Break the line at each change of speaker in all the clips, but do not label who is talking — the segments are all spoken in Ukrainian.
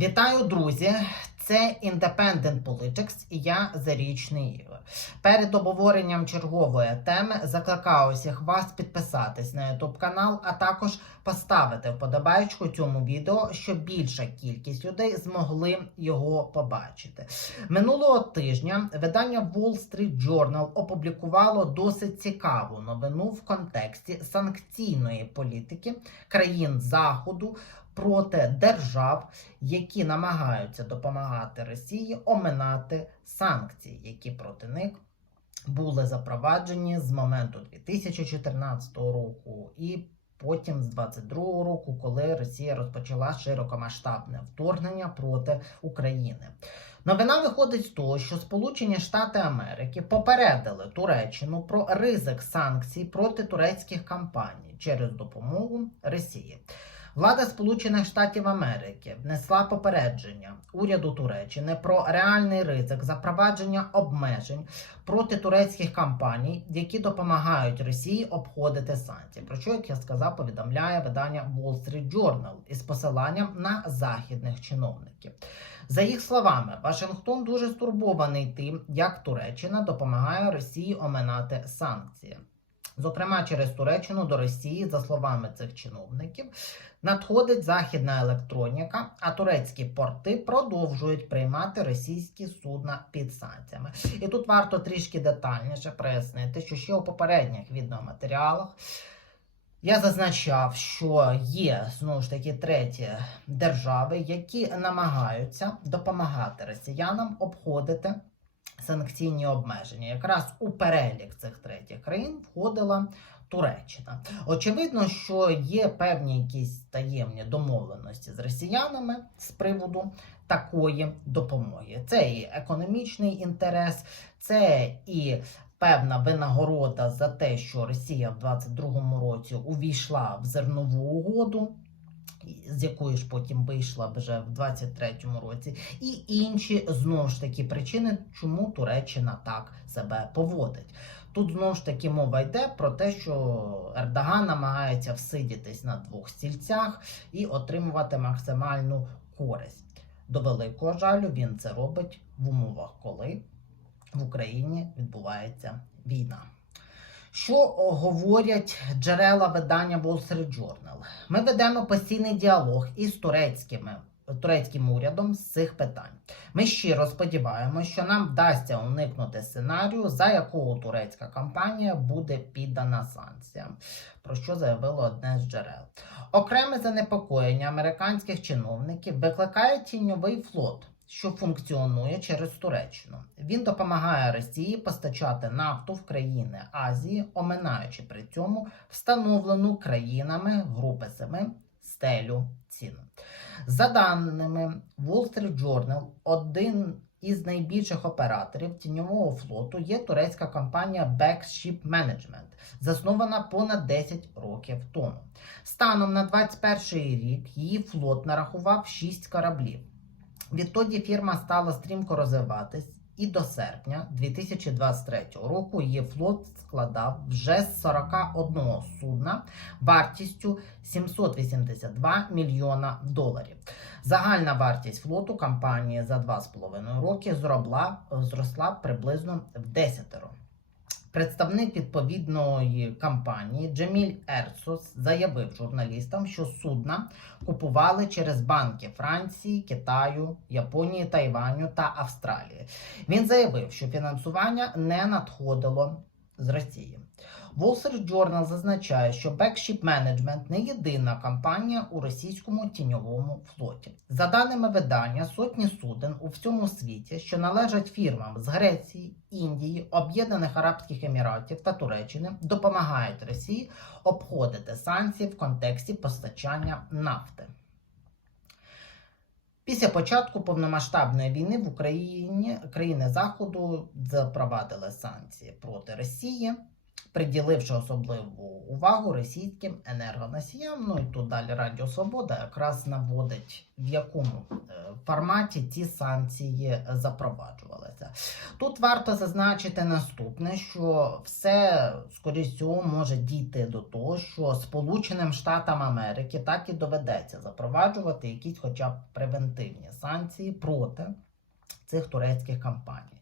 Вітаю, друзі! Це Independent Politics і я Зарічний Ігор. Перед обговоренням чергової теми закликаю усіх вас підписатись на YouTube канал, а також поставити вподобайку цьому відео, щоб більша кількість людей змогли його побачити. Минулого тижня видання Wall Street Journal опублікувало досить цікаву новину в контексті санкційної політики країн Заходу проти держав, які намагаються допомагати Росії оминати санкції, які проти них були запроваджені з моменту 2014 року і потім з 2022 року, коли Росія розпочала широкомасштабне вторгнення проти України. Новина виходить з того, що Сполучені Штати Америки попередили Туреччину про ризик санкцій проти турецьких компаній через допомогу Росії. Влада Сполучених Штатів Америки внесла попередження уряду Туреччини про реальний ризик запровадження обмежень проти турецьких компаній, які допомагають Росії обходити санкції. Про що, як я сказав, повідомляє видання Wall Street Journal із посиланням на західних чиновників. За їх словами, Вашингтон дуже стурбований тим, як Туреччина допомагає Росії оминати санкції. Зокрема, через Туреччину до Росії, за словами цих чиновників, надходить західна електроніка, а турецькі порти продовжують приймати російські судна під санкціями. І тут варто трішки детальніше прояснити, що ще у попередніх відеоматеріалах я зазначав, що є знову ж таки треті держави, які намагаються допомагати росіянам обходити санкційні обмеження. Якраз у перелік цих третіх країн входила Туреччина. Очевидно, що є певні якісь таємні домовленості з росіянами з приводу такої допомоги. Це і економічний інтерес, це і певна винагорода за те, що Росія в 22-му році увійшла в зернову угоду. З якої ж потім вийшла вже в 23-му році, і інші знову ж таки причини, чому Туреччина так себе поводить. Тут знову ж таки мова йде про те, що Ердоган намагається всидітись на двох стільцях і отримувати максимальну користь. До великого жалю він це робить в умовах, коли в Україні відбувається війна. Що говорять джерела видання Wall Street Journal? Ми ведемо постійний діалог із турецькими. Турецьким урядом з цих питань. Ми щиро сподіваємося, що нам вдасться уникнути сценарію, за якого турецька компанія буде піддана санкціям, про що заявило одне з джерел. Окреме занепокоєння американських чиновників викликає тіньовий флот, що функціонує через Туреччину. Він допомагає Росії постачати нафту в країни Азії, оминаючи при цьому встановлену країнами Групи Семи стелю цін. За даними Wall Street Journal, один із найбільших операторів тіньового флоту є турецька компанія Backship Management, заснована понад 10 років тому. Станом на 21 рік її флот нарахував 6 кораблів. Відтоді фірма стала стрімко розвиватись, і до серпня 2023 року її флот складав вже з 41 судна вартістю 782 мільйона доларів. Загальна вартість флоту компанії за 2,5 роки зробла, зросла приблизно в десятеро. Представник відповідної компанії Джеміль Ерсус заявив журналістам, що судна купували через банки Франції, Китаю, Японії, Тайваню та Австралії. Він заявив, що фінансування не надходило з Росії. Wall Street Journal зазначає, що Backship Management не єдина компанія у російському тіньовому флоті. За даними видання, сотні суден у всьому світі, що належать фірмам з Греції, Індії, Об'єднаних Арабських Еміратів та Туреччини, допомагають Росії обходити санкції в контексті постачання нафти. Після початку повномасштабної війни в Україні країни Заходу запровадили санкції проти Росії, приділивши особливу увагу російським енергоносіям. Ну і тут далі Радіо Свобода якраз наводить, в якому е, форматі ці санкції запроваджувалися. Тут варто зазначити наступне, що все скоріш всього може дійти до того, що Сполученим Штатам Америки так і доведеться запроваджувати якісь, хоча б превентивні санкції проти цих турецьких компаній.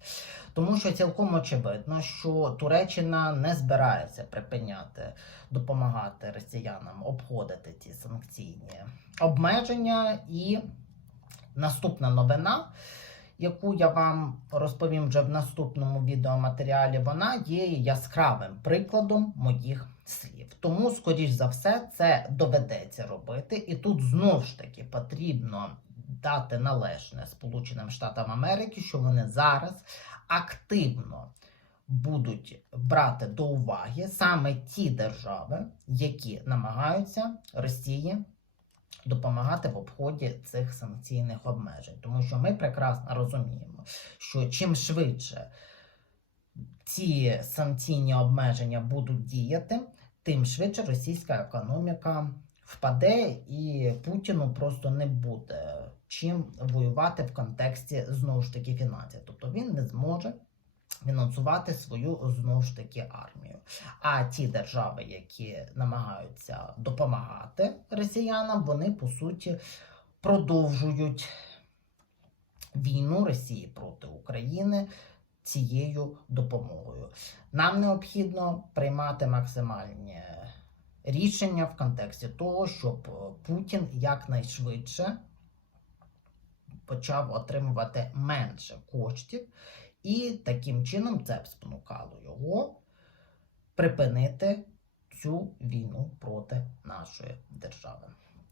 Тому що цілком очевидно, що Туреччина не збирається припиняти допомагати росіянам обходити ці санкційні обмеження. І наступна новина, яку я вам розповім вже в наступному відеоматеріалі, вона є яскравим прикладом моїх слів. Тому, скоріш за все, це доведеться робити. І тут знов ж таки потрібно дати належне Сполученим Штатам Америки, що вони зараз активно будуть брати до уваги саме ті держави, які намагаються Росії допомагати в обході цих санкційних обмежень. Тому що ми прекрасно розуміємо, що чим швидше ці санкційні обмеження будуть діяти, тим швидше російська економіка впаде, і Путіну просто не буде чим воювати в контексті знову ж таки фінансів. Тобто він не зможе фінансувати свою знову ж таки армію. А ті держави, які намагаються допомагати росіянам, вони по суті продовжують війну Росії проти України цією допомогою. Нам необхідно приймати максимальні рішення в контексті того, щоб Путін якнайшвидше почав отримувати менше коштів, і таким чином це б спонукало його припинити цю війну проти нашої держави.